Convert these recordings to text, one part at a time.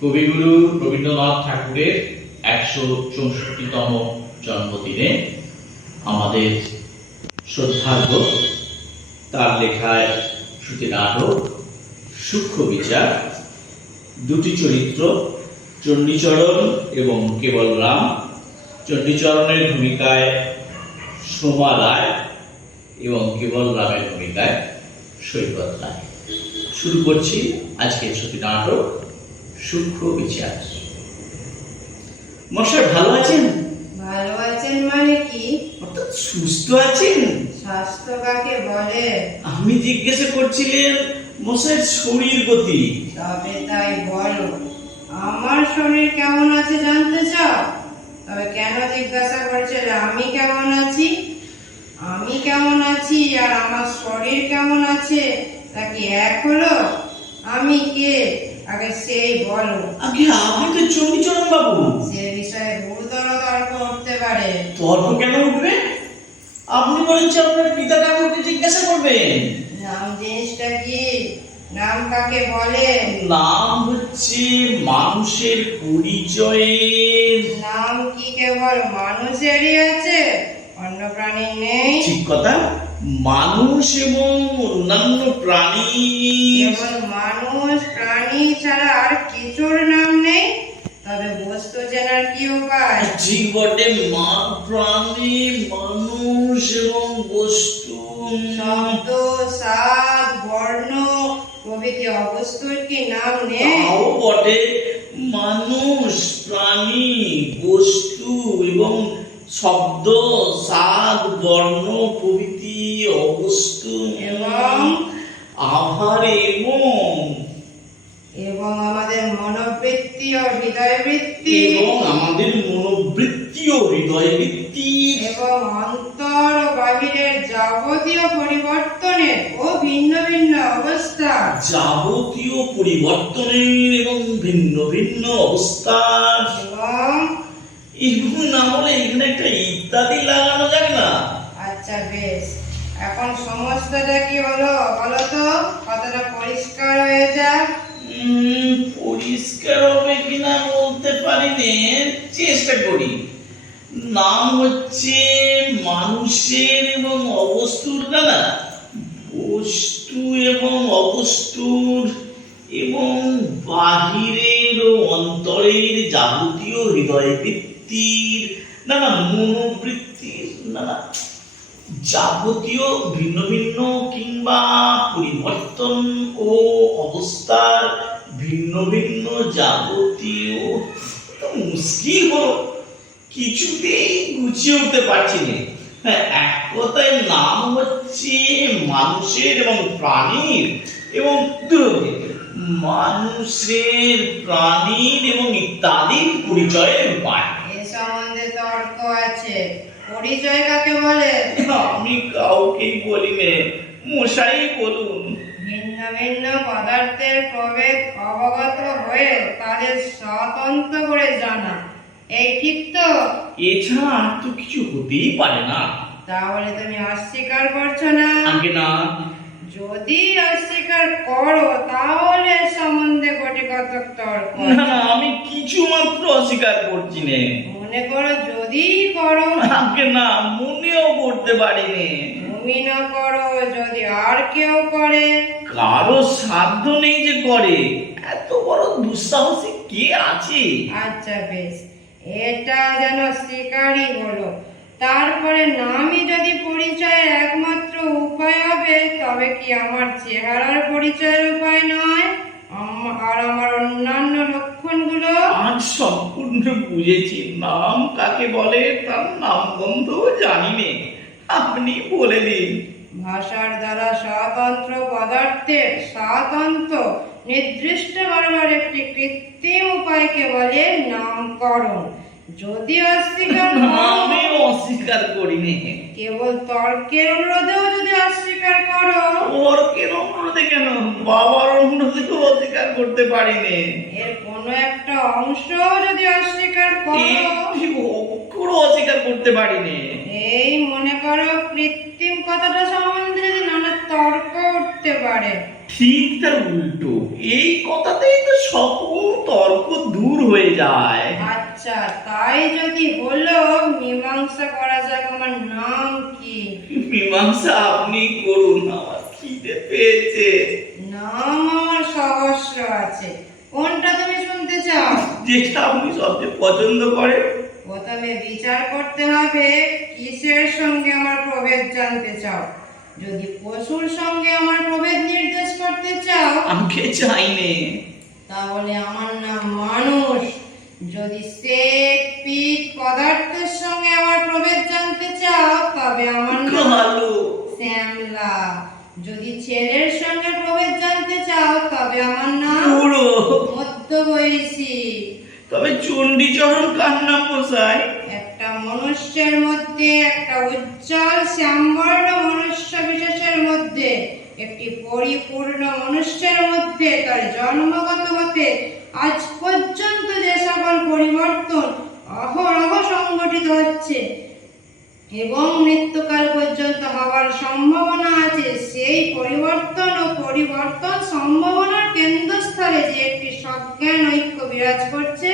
কবিগুরু রবীন্দ্রনাথ ঠাকুরের ১৬৪তম জন্মদিনে আমাদের শ্রদ্ধার্ঘ তার লেখায় শ্রুতিনাটক সূক্ষ্ম বিচার দুটি চরিত্র চণ্ডীচরণ এবং কেবল রাম। চণ্ডীচরণের ভূমিকায় সোমা রায় এবং কেবল রামের ভূমিকায় সৈকত রায়। শুরু করছি আজকের শ্রুতিনাটক সূক্ষ্ম বিচার। মশাই ভালো আছেন? ভালো আছেন মানে কি? অর্থাৎ সুস্থ আছেন? স্বাস্থ্য কাকে বলে? আমি জিজ্ঞাসা করছিলেন মশাইয়ের শরীর গতি। তবে তাই বলো, আমার শরীর কেমন আছে জানতে চাও? তবে কেন জিজ্ঞাসা করছিলে আমি কেমন আছি? আমি কেমন আছি আর আমার শরীর কেমন আছে তা কি এক হলো? আমি কে আগে সেই বলো। আগে আপনি তো চণ্ডীচরণ বাবু। সে বিষয়ে গুরুতর তর্ক উঠতে পারে। তর্ক কেন উঠবে? আপনি বলেছেন আপনার পিতা ঠাকুরকে জিজ্ঞাসা করবেন। নাম জিনিসটা কি? নাম কাকে বলে? নাম হচ্ছে মানুষের পরিচয়ের। নাম কি কেবল মানুষেরই আছে, অন্য প্রাণীর নেই? ঠিক কথা, মানুষ এবং অন্যান্য প্রাণী। কেবল মানুষ প্রাণী ছাড়া আর কিছুর নাম নেই? তবে বস্তু চেনার কি উপায়? ঠিক বটে, প্রাণী মানুষ এবং বস্তু। শব্দ, স্বাদ, বর্ণ প্রভৃতি অবস্তুর কি নাম নেই? তাও বটে, মানুষ প্রাণী বস্তু এবং শব্দ, স্বাদ, বর্ণ প্রভৃতি অবস্তু এবং আবার এবং আমাদের মনোবৃত্তি ও হৃদয়বৃত্তি এবং আমাদের মনোবৃত্তি ও হৃদয়বৃত্তি এবং অন্তর ও বাহিরের যাবতীয় পরিবর্তনের ও ভিন্ন ভিন্ন অবস্থা। যাবতীয় পরিবর্তনের এবং ভিন্ন ভিন্ন অবস্থার। এবং না হলে এখানে একটা ইত্যাদি লাগানো যাবে না? আচ্ছা বেশ, এখন সমস্তটা কি হলো বলো তো, কতটা পরিষ্কার হয়ে যাক। পরিষ্কার হবে কিনা বলতে পারি না, চেষ্টা করি। নাম হচ্ছে মানুষের এবং অবস্তুর, না বস্তু এবং অবস্তুর এবং বাহিরের ও অন্তরের যাবতীয় হৃদয়বৃত্তির, না মনোবৃত্তির, না যাবতীয় ভিন্ন ভিন্ন কিংবা পরিবর্তন ও অবস্থার ভিন্ন ভিন্ন যাবতীয়। মুশকিল হলো, কিছুতেই গুছিয়ে উঠতে পারছি না। এক কথায় নাম হচ্ছে মানুষের এবং প্রাণীর এবং মানুষের প্রাণীর এবং ইত্যাদির পরিচয়ের উপায়। এ সম্বন্ধে তর্ক আছে। পরিচয় কাকে বলে? আমি কাউকেই বলি নে, মশাই বলুন। ভিন্ন ভিন্ন পদার্থের প্রভেদ অবগত হয়ে তাদের স্বতন্ত্র করে জানা, এই ঠিক তো? এছাড়া আর তো কিছু হতেই পারে না। তাহলে তুমি অস্বীকার করছো না? আগে না। যদি অস্বীকার করো তাহলে এ সম্বন্ধে কত তর্ক। না আমি কিছু মাত্র অস্বীকার করছি না। মনে করো যদি করো। আগে না, মনেও করতে পারি না। তুমি না করো, যদি আর কেউ করে? কারো সাধ্য নেই যে করে, এত বড় দুঃসাহসী কে আছে? আচ্ছা বেশ, এটা যেন স্বীকারই হলো। তারপরে নামই যদি পরিচয়ের একমাত্র উপায় হবে, তবে কি আমার চেহারার পরিচয়ের উপায় নয়? আর আমার অন্যান্য লক্ষণগুলো? আজ সম্পূর্ণ বুঝেছি নাম কাকে বলে, তার নাম গন্ধ জানি নে, আপনি বলে দিন। ভাষার দ্বারা স্বতন্ত্র পদার্থের স্বাতন্ত্র নির্দিষ্ট করবার একটি কৃত্রিম উপায়কে বলে নামকরণ। যদি অস্বীকার আমি অস্বীকার করি নে। কেবল তর্কের অনুরোধেও যদি অস্বীকার করো? তর্কের অনুরোধে কেন, বাবার অনুরোধেও অস্বীকার করতে পারি নে। এর কোনো একটা অংশ যদি অস্বীকার করো? অস্বীকার করতে পারি নে। এই মনে করো কৃত্রিম কথাটা সম্বন্ধে যদি নানা তর্ক উঠতে পারে, ঠিক তার উল্টো, এই কথাতেই তো সকল তর্ক দূর হয়ে যায়। আচ্ছা, তাই যদি হলো, মীমাংসা করা যাক। আমার নাম কি? মীমাংসা আপনি করুন, আমার খিদে পেয়েছে। নাম আমার সহস্র আছে, কোনটা তুমি শুনতে চাও? যেটা আপনি সবচেয়ে পছন্দ করেন। প্রথমে বিচার করতে হবে কিসের সঙ্গে আমার প্রভেদ জানতে চাও। যদি পশুর সঙ্গে আমার প্রভেদ নির্দেশ করতে চাও, আমাকে চাইনে। তাহলে আমার নাম মানুষ। যদি শ্বেত পিঠ পদার্থের সঙ্গে আমার প্রভেদ জানতে চাও, তবে আমার নাম কালো। শ্যামলা। যদি ছেলের সঙ্গে প্রভেদ জানতে চাও, তবে আমার নাম বুড়ো। মধ্যবয়সী। তবে চণ্ডীচরণ কার নাম মশাই? একটা মনুষ্যের মধ্যে, একটা উজ্জ্বল শ্যামবর্ণ মনুষ্য বিশেষের মধ্যে, একটি পরিপূর্ণ মনুষ্যের মধ্যে তার জন্মগত হতে আজ পর্যন্ত যে সকল পরিবর্তন অহরহ সংঘটিত হচ্ছে এবং মৃত্যুকাল পর্যন্ত হওয়ার সম্ভাবনা আছে, সেই পরিবর্তন ও পরিবর্তন সম্ভাবনার কেন্দ্রস্থলে যে একটি সজ্ঞান ঐক্য বিরাজ করছে,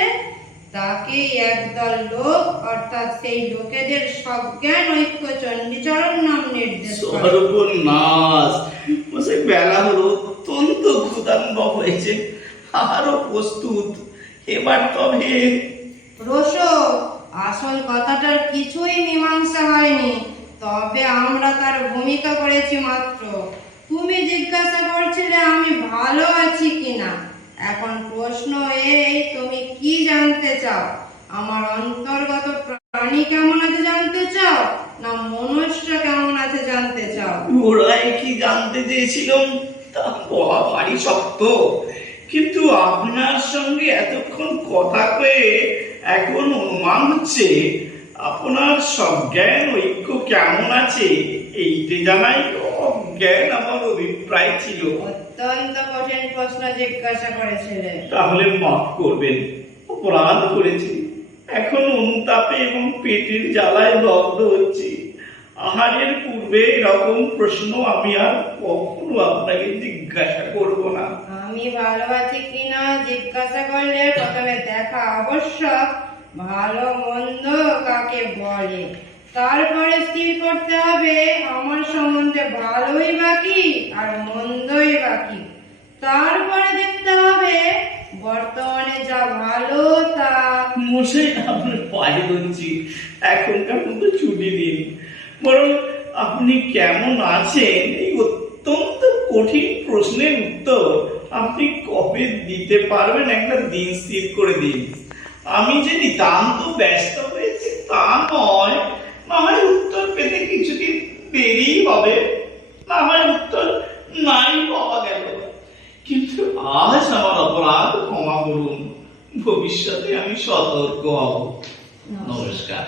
তাকেই একদল লোক, অর্থাৎ সেই লোকেদের সজ্ঞান ঐক্য চণ্ডীচরণ নাম নির্দেশ করে। সর্বনাশ মশাই, বেলা হলো, অত্যন্ত ক্ষুধার্ত হয়েছে, আরো প্রস্তুত। এবার তবে রোশো, আসল কথাটার কিছুই মীমাংসা হয়নি, তবে আমরা তার ভূমিকা করেছি মাত্র। তুমি জিজ্ঞাসা করছিলে আমি ভালো আছি কিনা। এখন প্রশ্ন এই, তুমি কি জানতে চাও? আমার অন্তর্গত প্রাণী কেমন আছে জানতে চাও, না মনুষ্য কেমন আছে জানতে চাও? ওরাই কি জানতে চেয়েছিলাম তা বলা ভারী শক্ত, কিন্তু আপনার সঙ্গে এতক্ষণ কথা কয়ে এখন অনুমান হচ্ছে আপনার সজ্ঞান ঐক্য কেমন আছে, এইটা জানাই অজ্ঞান আমার অভিপ্রায় ছিল। অত্যন্ত কঠিন প্রশ্ন জিজ্ঞাসা করেছিলে। তাহলে মাফ করবেন, অপরাধ করেছি। এখন অনুতাপে এবং পেটের জ্বালায় দগ্ধ হচ্ছি। আহারের পূর্বে এরকম প্রশ্ন আমি আর কখনো আপনাকে জিজ্ঞাসা করব না। আমি ভালো আছি কিনা জিজ্ঞাসা করলে প্রথমে দেখা আবশ্যক ভালো মন্দ কাকে বলে, তারপরে স্থির করতে হবে আমার সম্বন্ধে ভালোই বাকি আর মন্দই বাকি। তারপরে দেখতে হবে বর্তমানে যা ভালো তা। মশাই, আপনার পায়ে ধরছি, এখনকার মতো ছুটি দিন। বরং আপনি কেমন আছেন এই অত্যন্ত কঠিন প্রশ্নের উত্তর আপনি কবে দিতে পারবেন, একটা দিন স্থির করে দিন। আমি যে নিতান্ত ব্যস্ত হয়েছি তা নয়, না হয় উত্তর পেতে কিছুদিন দেরি হবে, না হয় উত্তর নাই পাওয়া গেল। কিন্তু আজ আমার অপরাধ ক্ষমা করুন, ভবিষ্যতে আমি সতর্ক হব। নমস্কার।